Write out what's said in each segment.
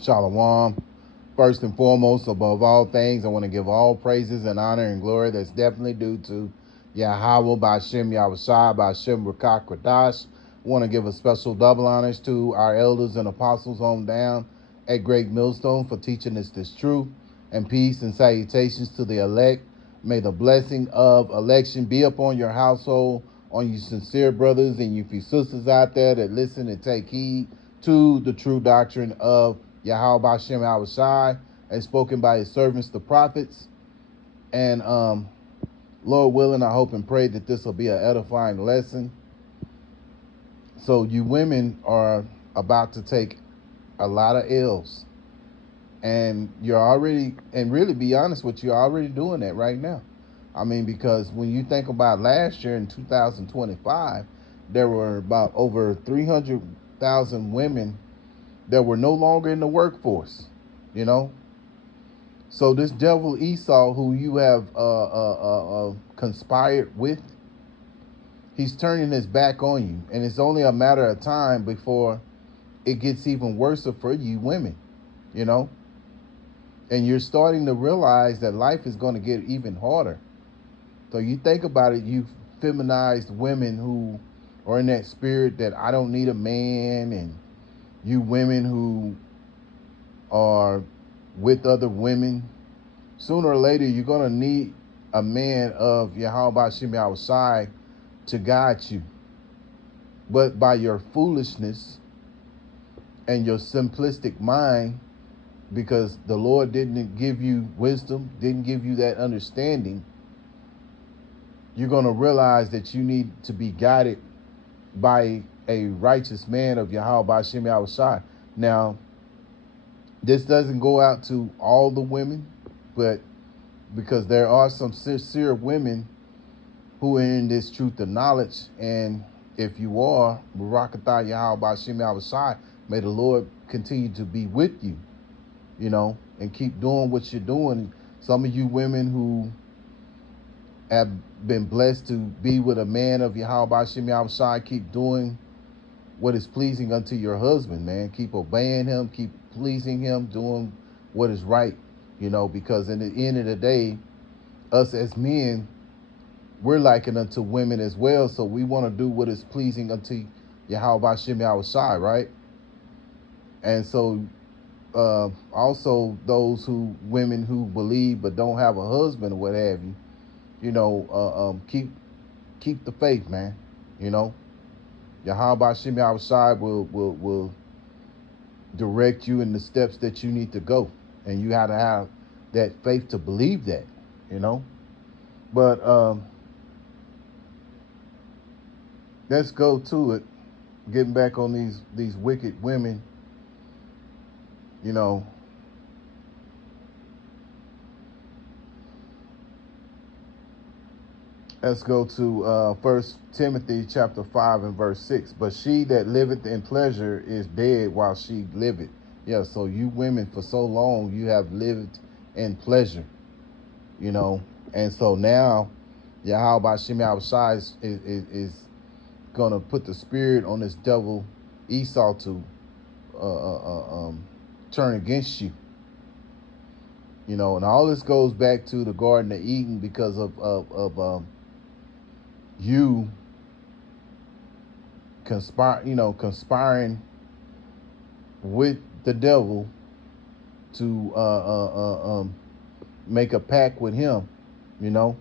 Shalom. First and foremost, above all things, I want to give all praises and honor and glory that's definitely due to Yahweh Bashem Yahushai Bashem Rakak Radash. I want to give a special double honors to our elders and apostles on down at Great Millstone for teaching us this truth, and peace and salutations to the elect. May the blessing of election be upon your household, on you sincere brothers and you few sisters out there that listen and take heed to the true doctrine of Yahweh Bashem Yahushai, as spoken by his servants, the prophets. And Lord willing, I hope and pray that this will be an edifying lesson. So you women are about to take a lot of L's. And you're already, and really be honest with you, you're already doing that right now. I mean, because when you think about last year in 2025, there were about over 300,000 women that were no longer in the workforce, you know. So this devil Esau, who you have conspired with, he's turning his back on you, and it's only a matter of time before it gets even worse for you women, you know. And you're starting to realize that life is going to get even harder. So you think about it, you feminized women who are in that spirit that I don't need a man, and you women who are with other women, sooner or later you're going to need a man of Yahweh Bashim Yahushai to guide you. But by your foolishness and your simplistic mind, because the Lord didn't give you wisdom, didn't give you that understanding, you're going to realize that you need to be guided by a righteous man of Yahweh Bashim Yahushai. Now, this doesn't go out to all the women, but because there are some sincere women who are in this truth of knowledge, and if you are, Barakatah Yahweh Bashim Yahushai, may the Lord continue to be with you, you know, and keep doing what you're doing. Some of you women who have been blessed to be with a man of Yahweh Bashim Yahushai, keep doing what is pleasing unto your husband, man. Keep obeying him, keep pleasing him, doing what is right, you know, because in the end of the day, us as men, we're likened unto women as well, so we want to do what is pleasing unto Yahweh Bashim Yahushai, right? And so also those women who believe but don't have a husband or what have you, you know, keep the faith, man. You know, Yahweh Bashim Yahushai will direct you in the steps that you need to go, and you have to have that faith to believe that, you know. But let's go to it. Getting back on these wicked women, you know. Let's go to 1 Timothy chapter 5 and verse 6. But she that liveth in pleasure is dead while she liveth. Yeah, so you women, for so long, you have lived in pleasure, you know. And so now, Yahweh Bashim Yahushai is going to put the spirit on this devil Esau to turn against you. You know, and all this goes back to the Garden of Eden because of you conspiring with the devil to make a pact with him, you know.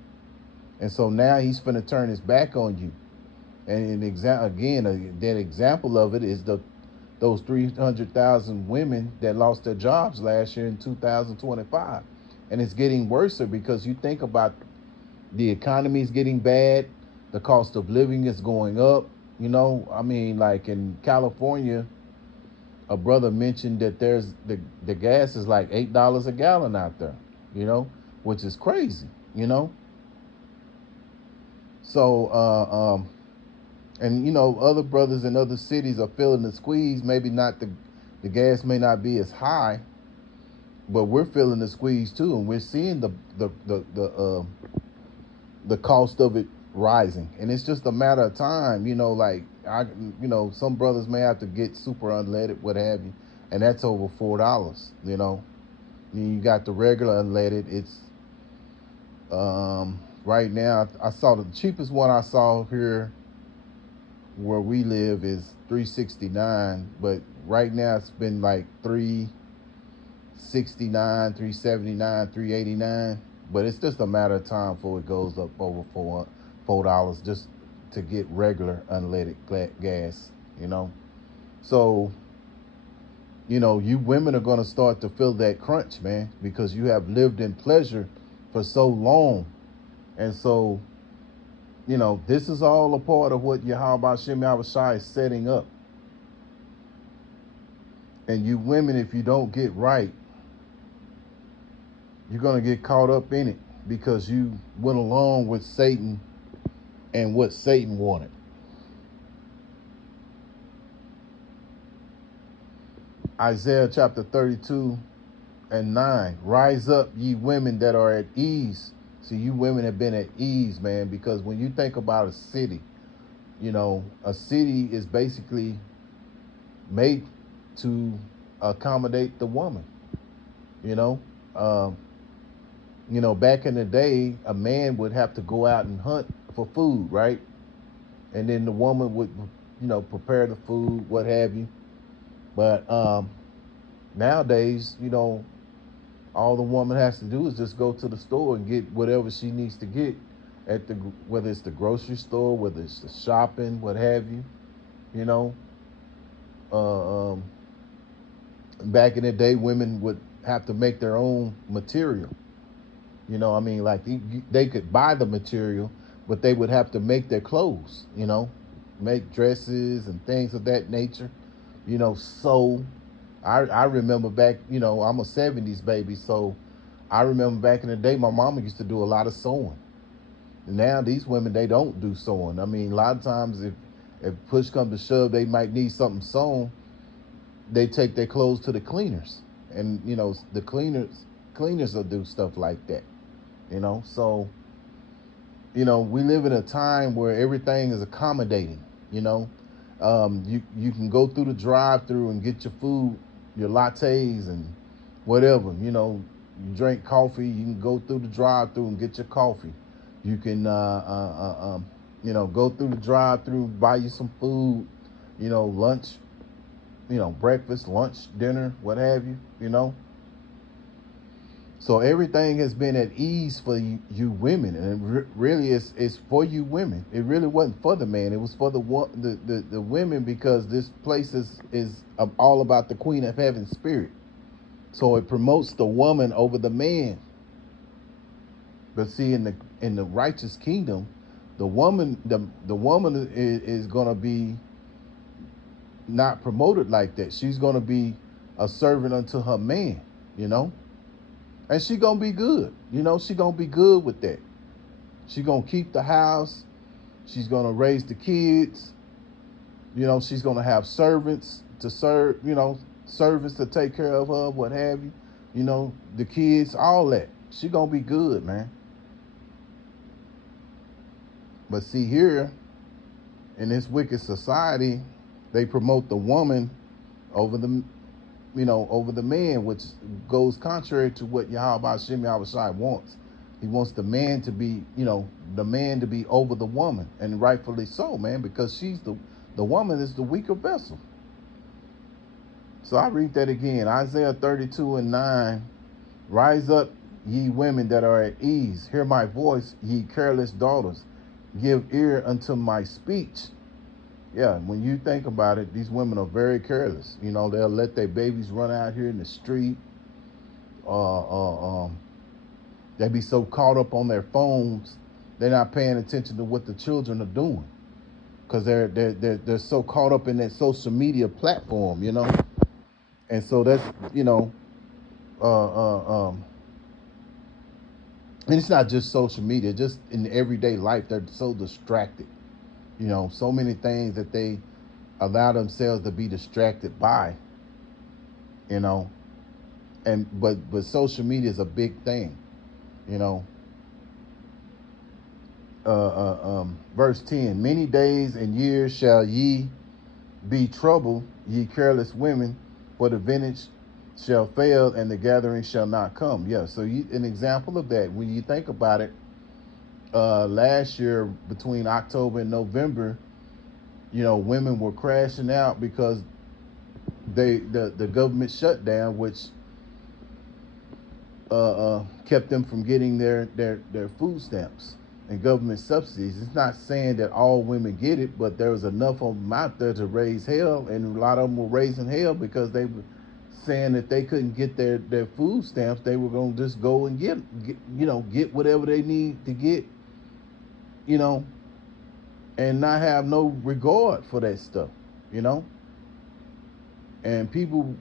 And so now he's finna turn his back on you. And that example of it is those 300,000 women that lost their jobs last year in 2025. And it's getting worse because you think about the economy is getting bad, the cost of living is going up. You know, I mean, like in California, a brother mentioned that the gas is like $8 a gallon out there, you know, which is crazy, you know. So and you know, other brothers in other cities are feeling the squeeze. Maybe not the gas may not be as high, but we're feeling the squeeze too, and we're seeing the cost of it rising, and it's just a matter of time. You know, like some brothers may have to get super unleaded, what have you. and that's over $4. You got the regular unleaded. It's right now. I saw the cheapest one I saw here where we live is 369, but right now it's been like 369, 379, 389. But it's just a matter of time before it goes up over $4 just to get regular unleaded gas. So you women are going to start to feel that crunch, man, because you have lived in pleasure for so long. And so, this is all a part of what Yahweh Shem Yahushua is setting up. And you women, if you don't get right, you're going to get caught up in it because you went along with Satan and what Satan wanted. Isaiah chapter 32:9. Rise up, ye women that are at ease. See, you women have been at ease, man, because when you think about a city, a city is basically made to accommodate the woman. Back in the day, a man would have to go out and hunt for food, right? And then the woman would, prepare the food, what have you. But nowadays, all the woman has to do is just go to the store and get whatever she needs to get whether it's the grocery store, whether it's the shopping, what have you. Back in the day, women would have to make their own material. Like they could buy the material, but they would have to make their clothes, make dresses and things of that nature, sew. I remember back, I'm a 70s baby, so I remember back in the day, my mama used to do a lot of sewing. Now these women, they don't do sewing. A lot of times if push comes to shove, they might need something sewn. They take their clothes to the cleaners, and the cleaners will do stuff like that. So we live in a time where everything is accommodating. You can go through the drive-through and get your food, your lattes and whatever. You drink coffee, you can go through the drive-through and get your coffee. You can go through the drive-through, buy you some food, lunch, breakfast, lunch, dinner, what have you. So everything has been at ease for you women, and really it's for you women. It really wasn't for the man. It was for the women, because this place is all about the Queen of Heaven's spirit. So it promotes the woman over the man. But see, in the righteous kingdom, the woman is going to be not promoted like that. She's going to be a servant unto her man, and she going to be good. She going to be good with that. She going to keep the house. She's going to raise the kids. She's going to have servants to serve, servants to take care of her, what have you. The kids, all that. She going to be good, man. But see, here in this wicked society, they promote the woman over the man, which goes contrary to what Yahweh Shem Yahushua wants. He wants the man to be, over the woman, and rightfully so, man, because she's the woman is the weaker vessel. So I read that again, Isaiah 32:9. Rise up, ye women that are at ease. Hear my voice, ye careless daughters. Give ear unto my speech. Yeah, when you think about it, these women are very careless. They'll let their babies run out here in the street. They be so caught up on their phones, they're not paying attention to what the children are doing, because they're so caught up in that social media platform, And so that's and it's not just social media, just in everyday life, they're so distracted. So many things that they allow themselves to be distracted by, and but social media is a big thing, verse 10, many days and years shall ye be troubled, ye careless women, For the vintage shall fail and the gathering shall not come. Yeah, so an example of that, when you think about it, last year between October and November, women were crashing out because the government shutdown, which kept them from getting their food stamps and government subsidies. It's not saying that all women get it, but there was enough of them out there to raise hell, and a lot of them were raising hell because they were saying that they couldn't get their food stamps. They were going to just go and get whatever they need to get, and not have no regard for that stuff, you know. And people,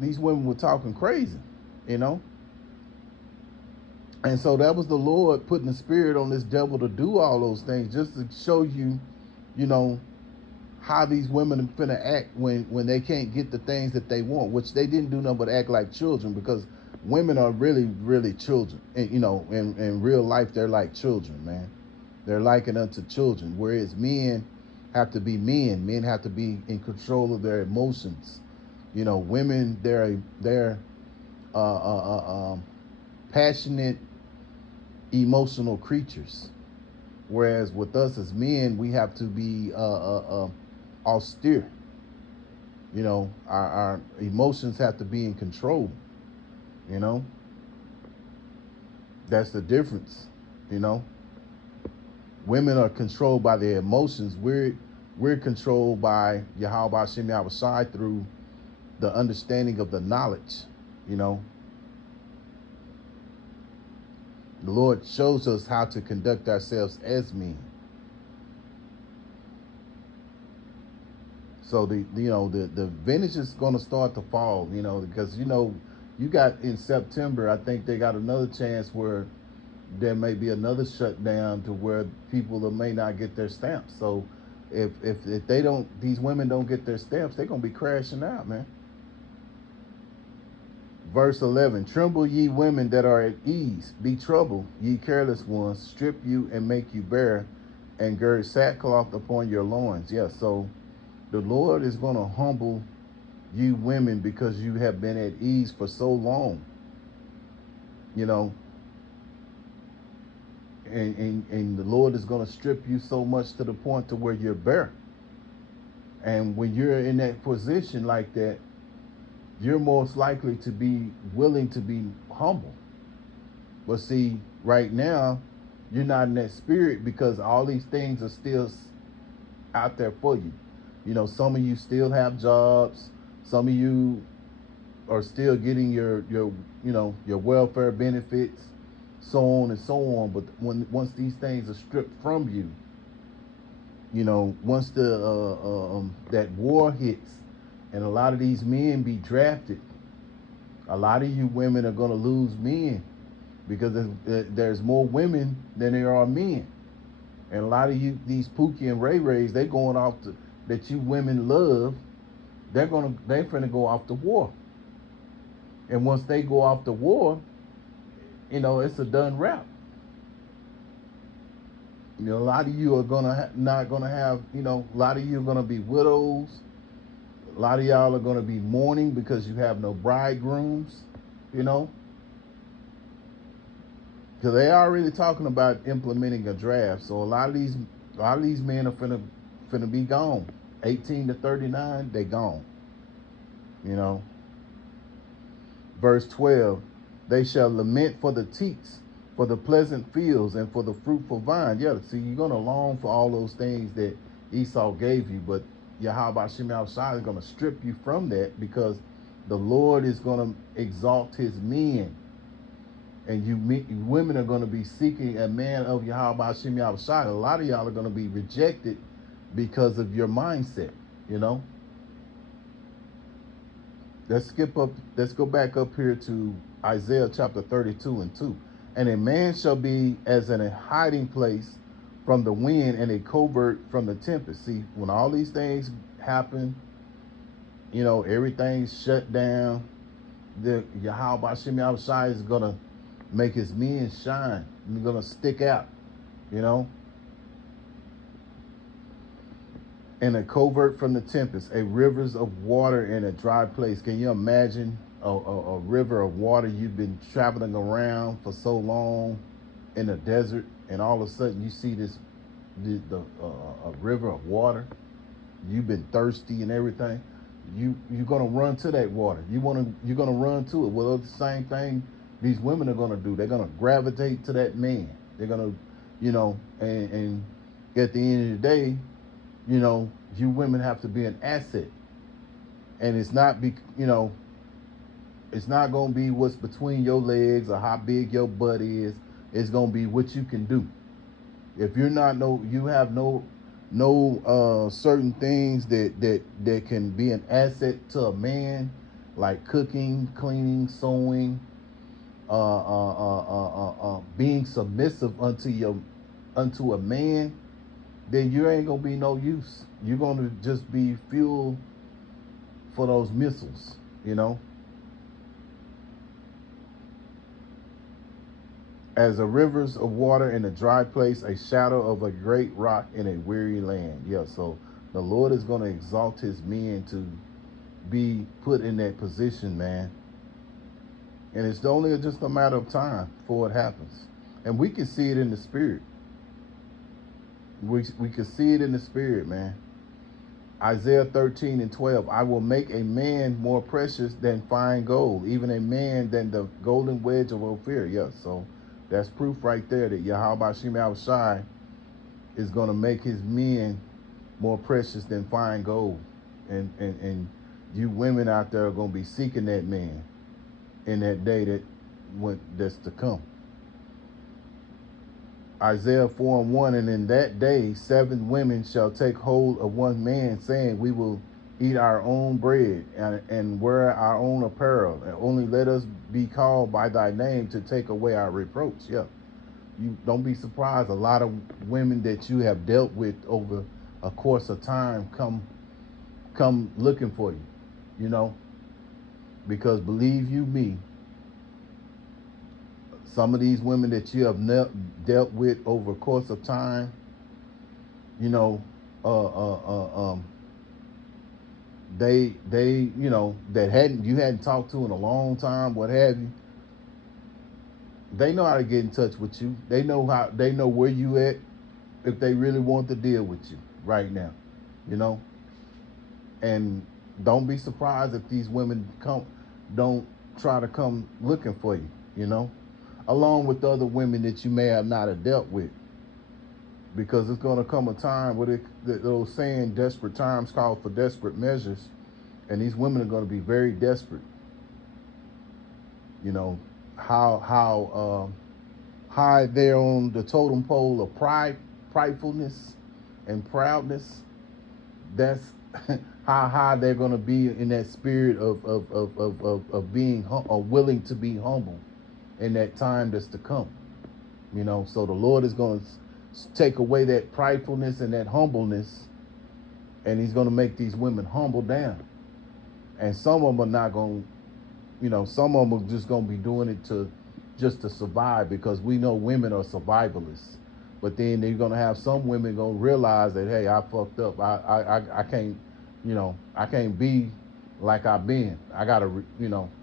these women were talking crazy, you know. And so that was the Lord putting the spirit on this devil to do all those things, just to show you, how these women are finna act when they can't get the things that they want, which they didn't do nothing but act like children, because women are really, really children. And, in real life, they're like children, man. They're likened unto children, whereas men have to be men. Men have to be in control of their emotions. Women, they're passionate, emotional creatures, whereas with us as men, we have to be austere. Our emotions have to be in control. That's the difference. Women are controlled by their emotions. We're controlled by Yahweh Hashem Yahushai through the understanding of the knowledge. The Lord shows us how to conduct ourselves as men. So the vintage is going to start to fall, because you got in September, I think they got another chance where there may be another shutdown to where people may not get their stamps. So if these women don't get their stamps, they're going to be crashing out, man. Verse 11, tremble ye women that are at ease, be troubled, ye careless ones, strip you and make you bare, and gird sackcloth upon your loins. Yeah, so the Lord is going to humble you women because you have been at ease for so long, and the Lord is going to strip you so much to the point to where you're bare. And when you're in that position like that, you're most likely to be willing to be humble. But see, right now, you're not in that spirit because all these things are still out there for you. Some of you still have jobs. Some of you are still getting your welfare benefits, so on and so on. But once these things are stripped from you, once that war hits, and a lot of these men be drafted, a lot of you women are going to lose men because there's more women than there are men. And a lot of you, these Pookie and Ray Rays, they going off that you women love, they're finna go off to war. And once they go off to war, it's a done wrap. A lot of you are not gonna have, a lot of you are gonna be widows. A lot of y'all are gonna be mourning because you have no bridegrooms, because they already talking about implementing a draft. So a lot of these men are finna be gone. 18 to 39, they gone. Verse 12, they shall lament for the teats, for the pleasant fields, and for the fruitful vine. Yeah, see, you're going to long for all those things that Esau gave you, but Yahweh Shem Yahushai is going to strip you from that, because the Lord is going to exalt his men. And you women are going to be seeking a man of Yahweh Shem Yahushai. A lot of y'all are going to be rejected because of your mindset, Let's go back up here to Isaiah chapter 32 and 2. And a man shall be as in a hiding place from the wind and a covert from the tempest. See, when all these things happen, everything's shut down, the Yahweh Shem Yahushai is going to make his men shine. They're going to stick out, and a covert from the tempest, a rivers of water in a dry place. Can you imagine a river of water? You've been traveling around for so long in a desert, and all of a sudden you see a river of water. You've been thirsty and everything. You're gonna run to that water. You're gonna run to it. Well, it's the same thing these women are gonna do. They're gonna gravitate to that man. They're gonna, and at the end of the day, you women have to be an asset, and it's not gonna be what's between your legs or how big your butt is. It's gonna be what you can do. If you have no certain things that can be an asset to a man, like cooking, cleaning, sewing, being submissive unto a man, then you ain't gonna be no use. You're gonna just be fuel for those missiles, As the rivers of water in a dry place, a shadow of a great rock in a weary land. Yeah, so the Lord is gonna exalt his men to be put in that position, man. And it's only just a matter of time before it happens. And we can see it in the spirit. We can see it in the spirit, man. Isaiah 13:12, I will make a man more precious than fine gold, even a man than the golden wedge of Ophir. Yeah, so that's proof right there that Yahweh Shem Shai is going to make his men more precious than fine gold. And you women out there are going to be seeking that man in that day that's to come. Isaiah 4:1, and in that day 7 women shall take hold of one man, saying, we will eat our own bread and wear our own apparel, and only let us be called by thy name to take away our reproach. Yeah, you don't be surprised. A lot of women that you have dealt with over a course of time come looking for you, because believe you me, some of these women that you have dealt with over a course of time, they that you hadn't talked to in a long time, what have you. They know how to get in touch with you. They know where you at if they really want to deal with you right now, And don't be surprised if these women don't try to come looking for you, along with the other women that you may have not have dealt with. Because it's going to come a time where those saying desperate times call for desperate measures, and these women are going to be very desperate. How high they're on the totem pole of pridefulness and proudness. That's how high they're going to be in that spirit of being willing to be humble in that time that's to come. So the Lord is going to take away that pridefulness and that humbleness, and he's going to make these women humble down. And some of them are not going to, some of them are just going to be doing it just to survive, because we know women are survivalists. But then they're going to have some women going to realize that, hey, I fucked up. I can't, I can't be like I've been. I got to,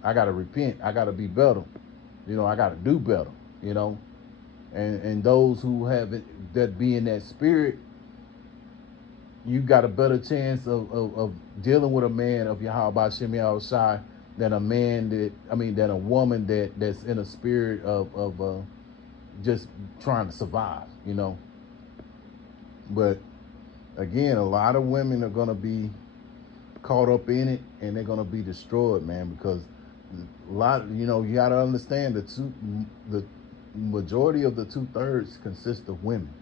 I got to repent. I got to be better. I got to do better, And those who have that be in that spirit, you got a better chance of dealing with a man of Yahweh Shem Shai than a woman that's in a spirit of just trying to survive, But again, a lot of women are gonna be caught up in it, and they're gonna be destroyed, man, because you gotta understand the majority of the 2/3 consist of women.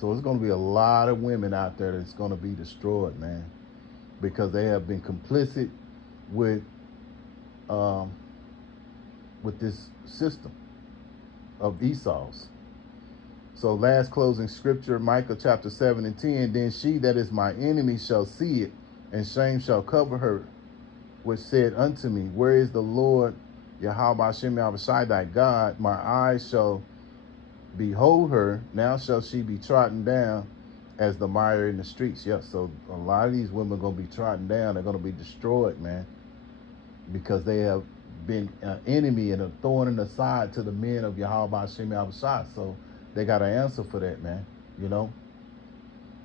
So it's going to be a lot of women out there that's going to be destroyed, man, because they have been complicit with this system of Esau's. So last closing scripture, Micah chapter 7:10, then she that is my enemy shall see it, and shame shall cover her, which said unto me, where is the Lord Yahweh Shem Shai thy God? My eyes shall behold her, now shall she be trodden down as the mire in the streets. Yes, so a lot of these women are going to be trodden down. They're going to be destroyed, man, because they have been an enemy and a thorn in the side to the men of Yahweh Hashem Yahushua. So they got an answer for that, man, you know.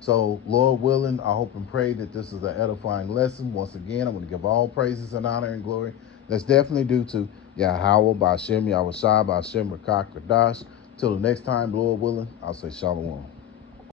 So, Lord willing, I hope and pray that this is an edifying lesson. Once again, I'm going to give all praises and honor and glory. That's definitely due to Yahweh, Ba'ashem, Yahushua, Ba'ashem, Rakak, Kadash. Till the next time, Lord willing, I'll say Shalom.